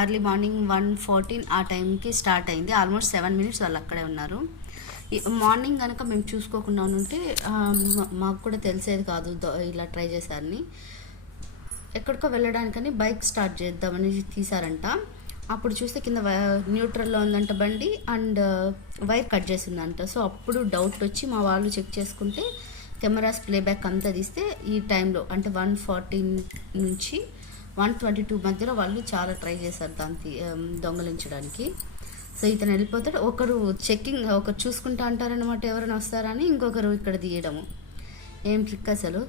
Early morning 1:14 ఆ టైంకి start అయింది. ఆల్మోస్ట్ 7 మినిట్స్ వాళ్ళు అక్కడే ఉన్నారు. మార్నింగ్ కనుక మేము చూసుకోకుండా ఉంటే మాకు కూడా తెలిసేది కాదు ఇలా ట్రై చేశారని. ఎక్కడికో వెళ్ళడానికని బైక్ స్టార్ట్ చేద్దామని తీశారంట. అప్పుడు చూస్తే కింద న్యూట్రల్లో ఉందంట బండి, అండ్ వైర్ కట్ చేసిందంట. సో అప్పుడు డౌట్ వచ్చి మా వాళ్ళు చెక్ చేసుకుంటే కెమెరాస్ ప్లేబ్యాక్ అంతా తీస్తే ఈ టైంలో అంటే 1:14 నుంచి 1:22 మధ్యలో వాళ్ళు చాలా ట్రై చేశారు దాన్ని దొంగలించడానికి. సో ఇతను వెళ్ళిపోతాడు. ఒకరు చెక్కింగ్, ఒకరు చూసుకుంటా అంటారనమాట ఎవరైనా వస్తారని, ఇంకొకరు ఇక్కడ తీయడము. ఏం ట్రిక్ అసలు.